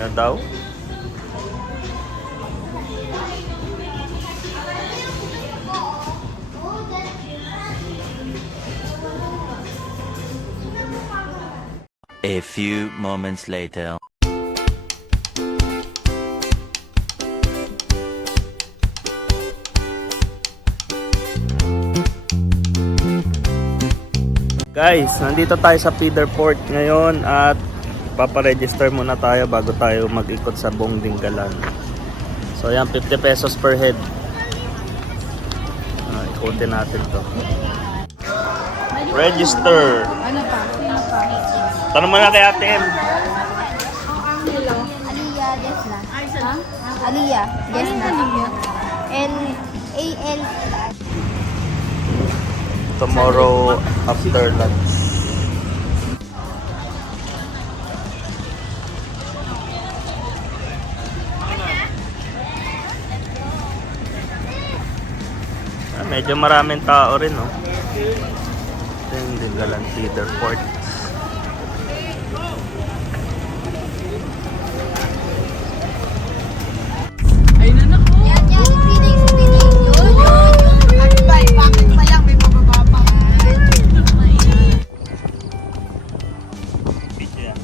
na daw. A few moments later. Guys, nandito tayo sa feeder port ngayon at paparegister muna tayo bago tayo mag-ikot sa buong Dingalan. So yan, 50 pesos per head. Ikutin natin to. Register. Ano pa? Sino pa? Tanong mo na kay Ate M. Hello. Aliyah Desna. Ha? Aliyah Desna. N-A-L. Tomorrow after lunch. Medyo maraming tao rin, no? Ito yung Dingalan Feeder Port. Ay na nako. Yan, feeding. Yun. Bakit pa lang may mababa? Video yan.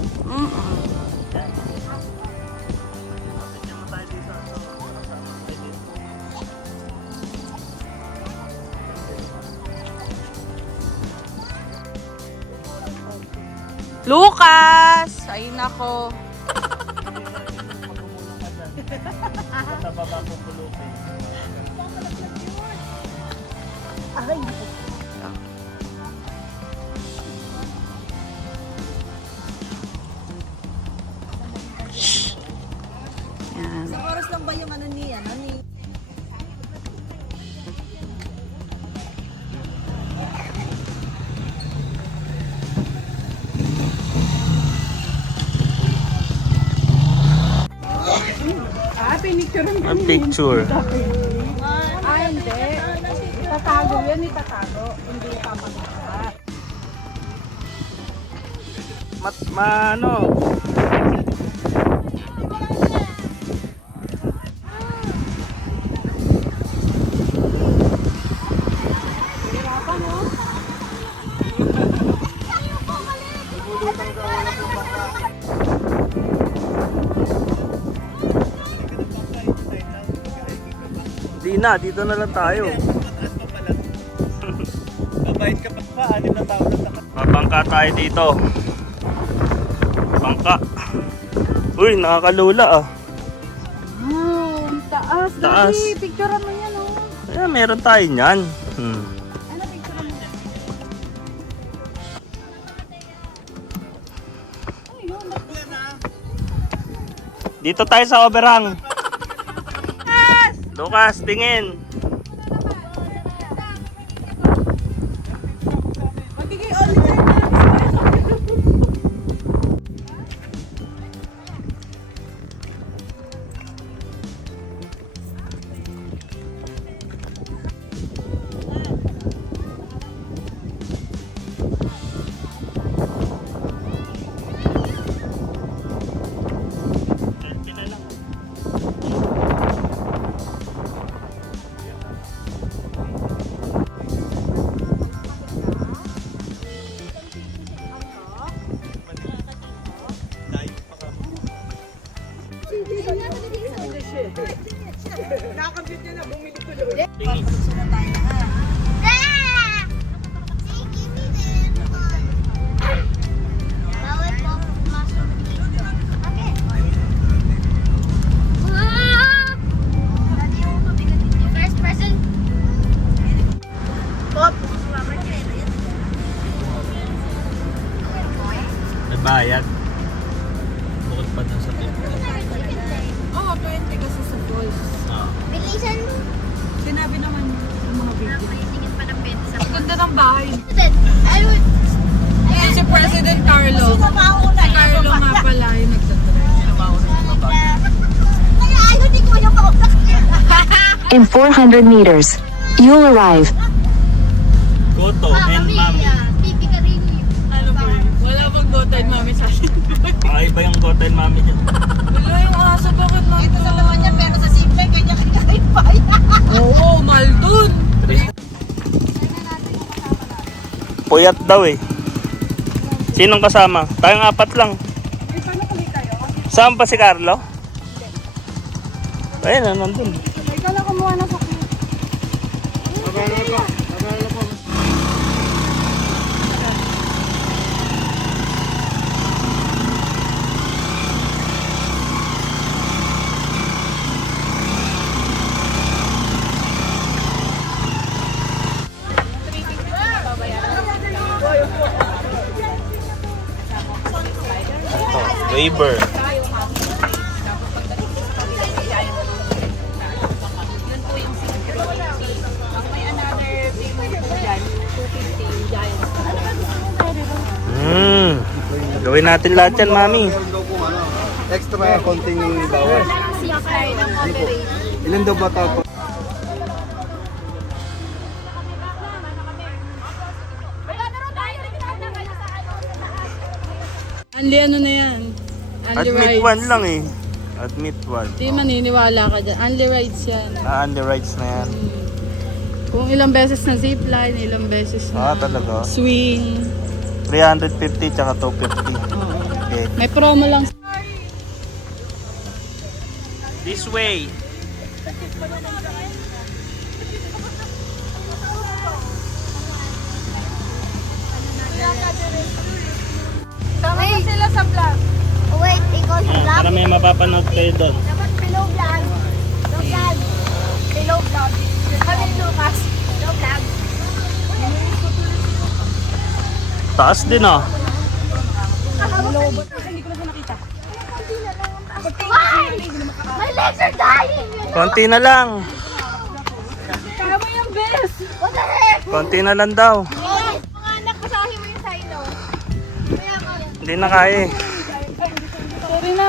Lucas! Ay nako. Sa baba ko pulutin. Ay. Isang oras lang ba yung ano ni Ang picture. Hindi. Tatago yan, itatago. Hindi papagkaka. Ano? Di na, dito na lang tayo. Babayad ka pa, 6 na tao na sa Mabangka tayo dito. Bangka. Uy, nakakalula ah. Ang taas. Taas. Dali, picturean mo yan, oh. Ayan, meron tayo niyan. Ano, picturean mo? Dito tayo sa Oberang. Lucas, tingin. Magiging only time na Nakakabit niya na, bumili ko doon. First person. May bayad. Bukod pa dun sa Oo, 20 kasi sa boys. Bilisan mo. Sinabi naman yung mga video. Tingin pa ng bed sa Ang ganda ng bahay. I would... Ayan si President Carlo. Si Carlo nga pala yung nagtatrack. Kaya ayaw din ko yung pautak. In 400 meters, you'll arrive. Goto and mami. Bibi ka rin yun. Ano po yun? Wala bang go time mami sa akin? Ay, Iba yung hotel mami dyan. Wala yung aso, bakit lang Ito sa to? naman niya, pero sa simple, kanya-kanya pa. Oo, mahal dun. Puyat daw eh. Sinong kasama? Tayong apat lang. Eh, paano kami tayo? Saan pa si Carlo? Ayun, nandun. Ikaw lang kumuha na sa kuya. Ito, waiver. Gawin natin lahat yan, mami. Extra konting bawas. Ilan daw ba ito? Anli ano na yan? Anli Admit rides. one lang eh. Admit one. Di maniniwala ka dyan. Anli rides yan. On the rights na yan. Kung ilang beses na zipline, ilang beses na Talaga. swing. 350 tsaka 250. Oo. Okay. May promo lang. This way. Tama na sila sa vlog. Wait, ikaw sa vlog? Para may mapapanood kayo doon. Dapat below vlog. Below vlog. Below vlog. Kami Lucas. Below vlog. Taas din ah. Why? My legs are dying! Konti na lang. Tama yung best! What the heck? Konti na lang daw. Yes! Mga anak, basahin mo yung silo. Kaya ka. Hindi na kaya eh. Sorry na.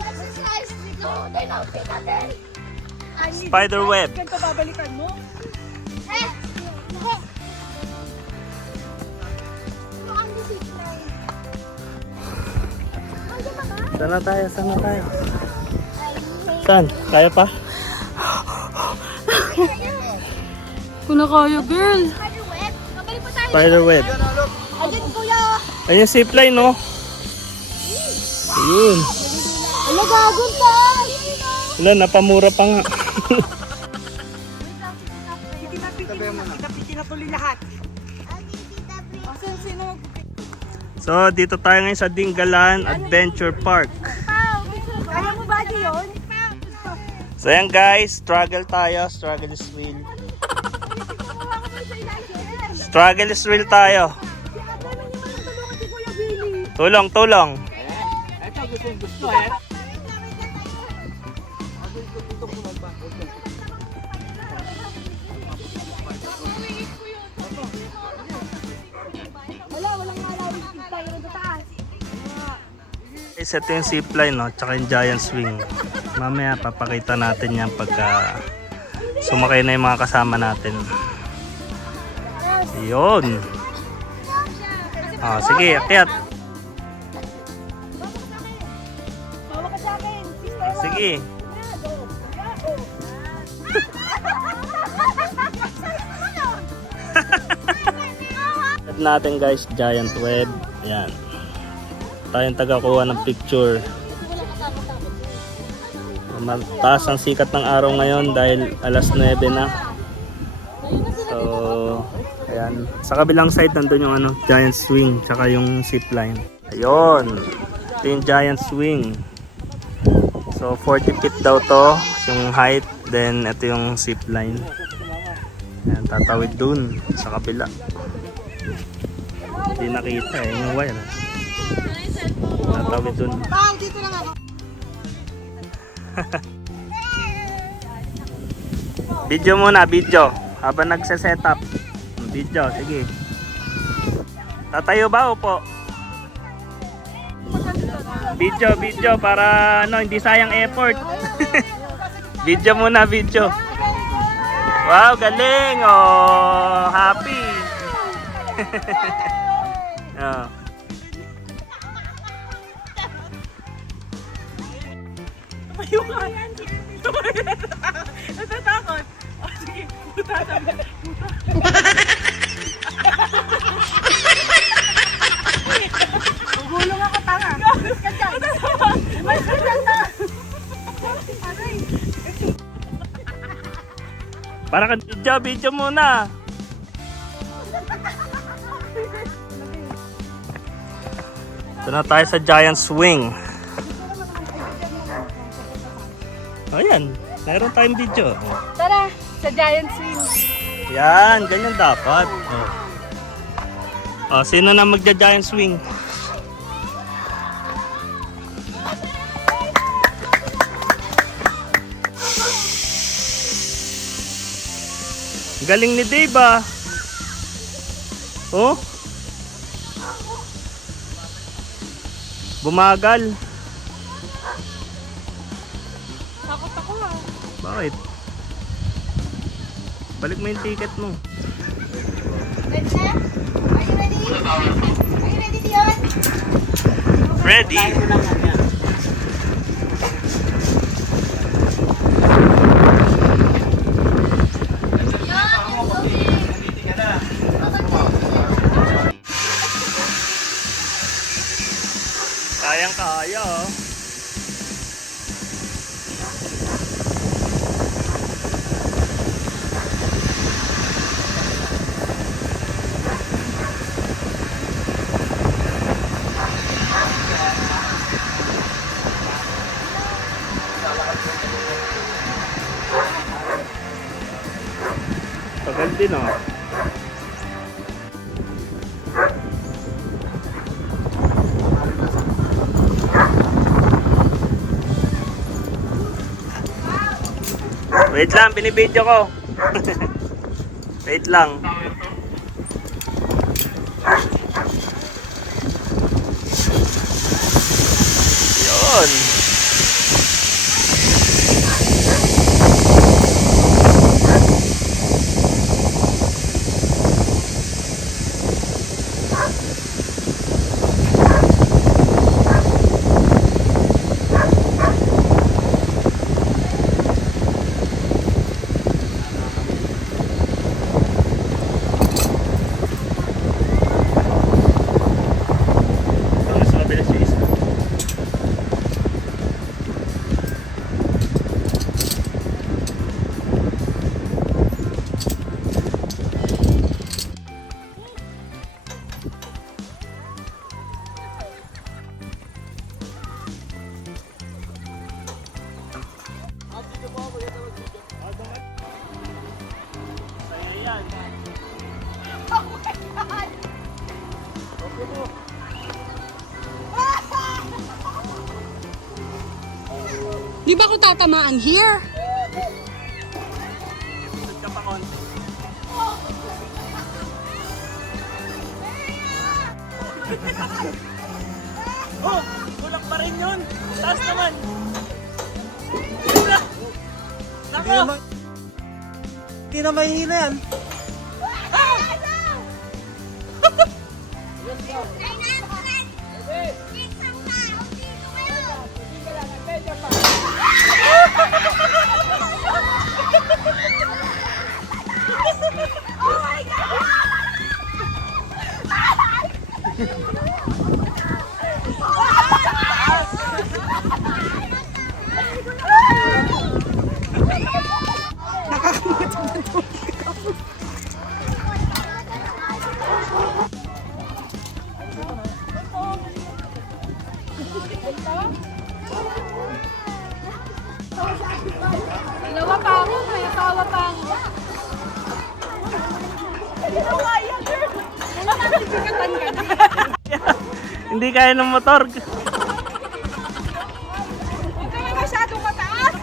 Exercise! Dito! Tayo na outfit natin! Spider web. Ganito babalikan mo. Eh! Mukhang discipline. Sana tayo, sana tayo. Saan? Kaya pa? Kung na kaya, girl. Spider web! Kabalik pa tayo! Spider web. Ayun, kuya! Ayun yung zipline no? Ayun. Ano gagon pa? Wala, napamura pa nga. Kita tuloy lahat. So, dito tayo ngayon sa Dingalan Adventure Park. Kaya mo ba yun? So, yan guys, struggle tayo. Struggle is real. Struggle is real tayo. Tulong, tulong. Guys, ito yung zipline, no? Tsaka yung giant swing. Mamaya papakita natin yan pagka sumakay na yung mga kasama natin. Yun. Sige, akyat. Sige. At natin guys, giant web. Yan. Tayong tagakuha ng picture. Mataas ang sikat ng araw ngayon dahil alas 9 na. So, ayan. Sa kabilang side nandun yung giant swing tsaka yung zipline. Ayun. Ito yung giant swing. So 40 feet daw to yung height. Then ito yung zipline. Ayan, tatawid dun sa kabila. Hindi nakita eh. Yung wire. Tatawid dun. Bang, dito lang ako. Video muna, video. Habang nagse-setup. Video, sige. Tatayo ba o po? Video, video para hindi sayang effort. Video muna, video. Wow, galing. Oh, happy. Oh. Tumayo ka. Natatakot. O sige, puta sabi. Puta. Gugulong ako tanga. May sasanta. Aray. Para ka video muna. Ito na tayo sa giant swing. Ayan, meron tayong video. Tara, sa giant swing. Yan, ganyan dapat. Oh, sino na magja-giant swing? Galing ni Dave ah. Oh. Bumagal. Takot ako ah. Bakit? Balik mo yung ticket mo. Ready na? Are you ready? Are you ready, Dion? Ready? Kayang kaya oh. Tagal din oh. Wait lang, binibidyo ko. Wait lang. Yun. Di ba ako tatamaan here? Ka pa konti. Oh, tulak pa rin yun. Taas naman. Nako. Hindi na mahihila yan. Dalawa pa ako, may asawa pa ako. Hindi kaya ng motor. Ito yung masyadong mataas.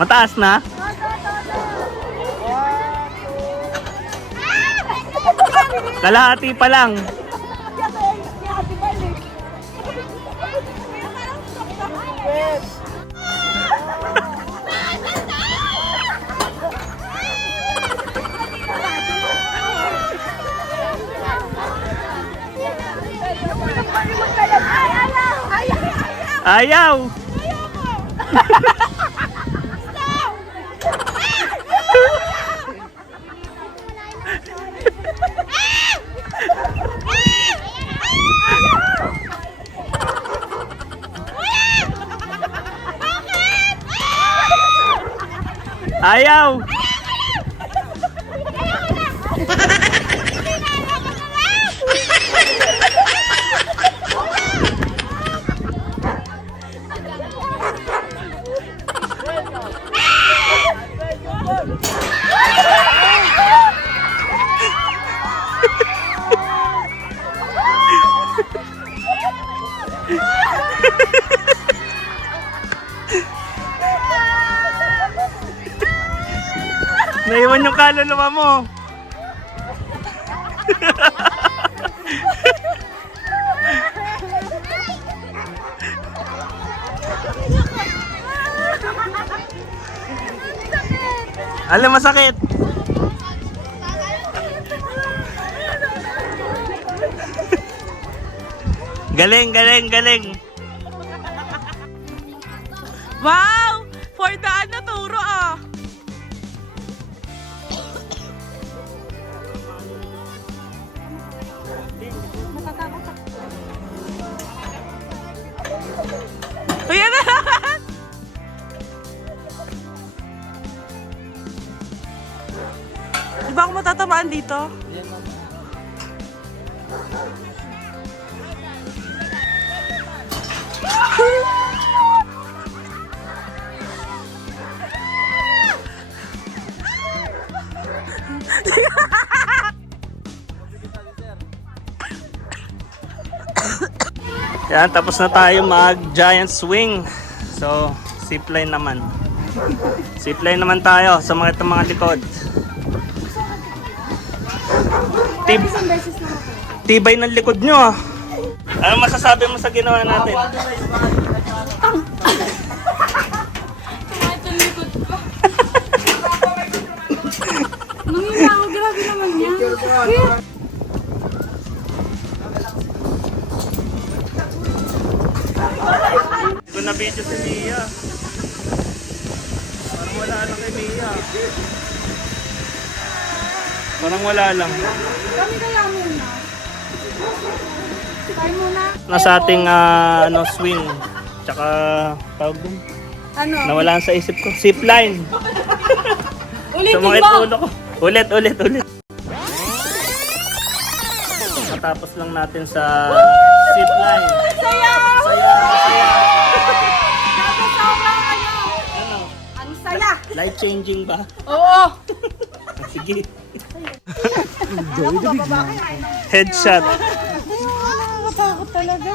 Mataas na? Kalahati pa lang. Ayaw! Ayaw! Naiwan yung kaluluwa mo. Alam, masakit. Galing, galing, galing. Wow! For daan na turo ah. Ayan na naman! Di ba ako matatamaan dito? Yan, tapos na tayo mag giant swing. So, zipline naman. Zipline naman tayo sa mga likod. Tibay ng likod nyo ah. Ano masasabi mo sa ginawa natin? Nangina ako, grabe naman yan. Hindi ko na video si Mia. Parang wala lang kay Mia. Parang wala lang. Kami kaya muna. Tayo muna. Nasa ating swing. Tsaka tawag dun. Ano? Nawalaan sa isip ko. Zipline. Ulitin Sumakit mo! ulo ko. Ulit. Matapos lang natin sa zipline. Saya! Saya. Nakasama kayo! Ano? Ang saya! Life changing ba? Oo! Sige. Headshot. Nakakatakot talaga.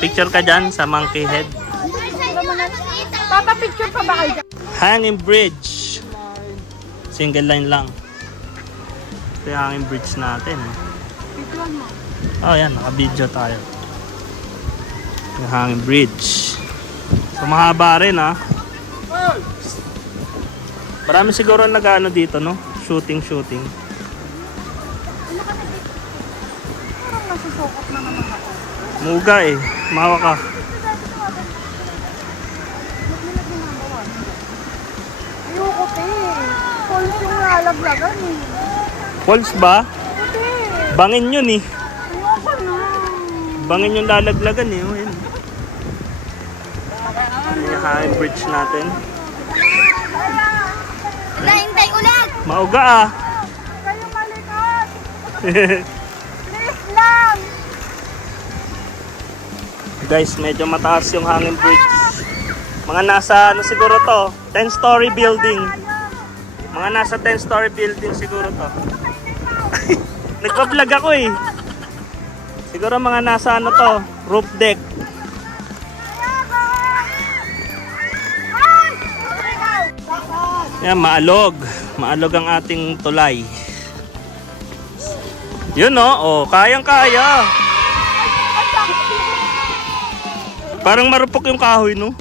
Picture ka dyan sa monkey head. Papa, picture pa ba kayo? Hanging bridge. Single line lang. Ito yung hanging bridge natin. Picture mo. Oh, yan. Naka-video tayo. Yung hanging bridge. So, mahaba rin, ha? Marami siguro nag-ano dito, no? Shooting. Parang nasusukot na naman ako. Muga eh. Mawa ka. Ayoko te. Falls yung lalaglagan eh. Falls ba? Te. Bangin yun eh. Ayoko na. Bangin yung lalaglagan eh. Oh, yun. Yung hanging bridge natin. Hintay ulit! Mauga ah. Kayo malikot. Please lang. Guys, medyo mataas yung hanging bridge. Mga nasa ano siguro to? 10-story building. Mga nasa 10-story building siguro to. Nagpa-vlog ako eh. Siguro mga nasa ano to? Roof deck. Yan, maalog. Maalog ang ating tulay. Yun no? Oh, kayang-kaya. Parang marupok yung kahoy, no?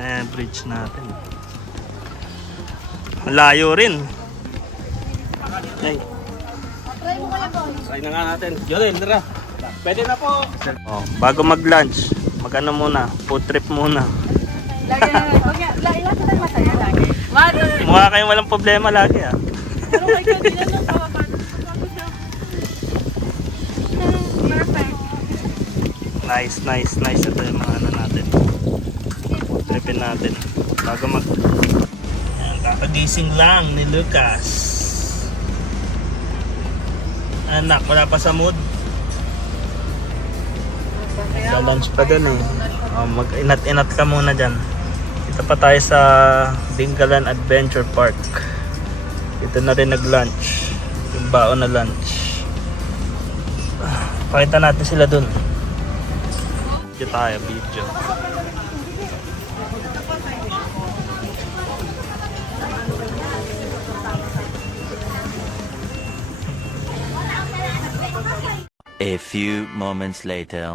Ayan, bridge natin. Malayo rin. Ay. Try na nga natin. Yun, tara. Pwede na po. Oh, bago mag-lunch, mag-ano muna, food trip muna. Lagi na, lagi tayo masaya lagi. Mukha kayong walang problema lagi ah. Pero kay Cody yan nung tawapan. Perfect. Nice. Ito yung mga ano natin. Food tripin natin. Bago mag... Ayan, kakagising lang ni Lucas. Anak, wala pa sa mood. Sa lunch pa dun eh. Oh, mag-inat-inat ka muna dyan. Dito pa tayo sa Dingalan Adventure Park. Dito na rin nag-lunch. Yung baon na lunch. Pakita natin sila dun. Dito tayo, video. A few moments later.